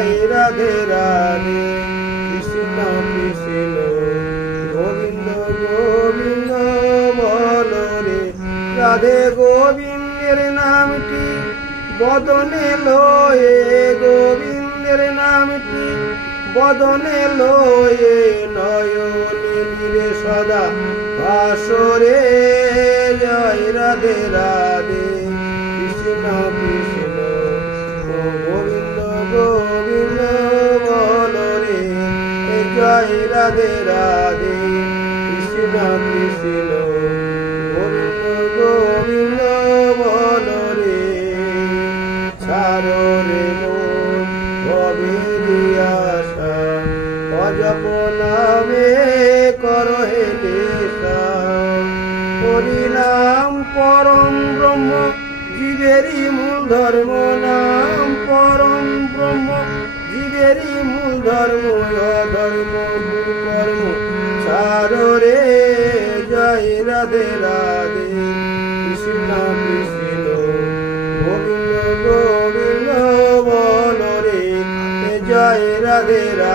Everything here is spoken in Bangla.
জয় রাধে রাধে কৃষ্ণ কৃষ্ণ গোবিন্দ গোবিন্দ বলো রে রাধে গোবিন্দের নামটি বদনে লয়ে গোবিন্দের নামটি বদনে লয়ে নয়নে নীরে সদা ভাসরে জয় রাধে রাধে কৃষ্ণ কৃষ্ণ গোবিন্দ গোবিন্দ বলো রে জয় রাধে রাধে কৃষ্ণ কৃষ্ণ গোবিন্দ গোবিন্দ বলো রে ছাড়ো রে মন ভবেরি আশা অজপ নামে করো হে নেশা হরিনাম পরম ব্রহ্ম জীবেরই মূল ধর্ম নাম পরম ব্রহ্ম জীবেরই মূল ধর্ম অধর্ম কুকর্ম ছাড়ো রে জয় রাধে রাধে কৃষ্ণ কৃষ্ণ গোবিন্দ গোবিন্দ বলো রে জয় রাধে রাধে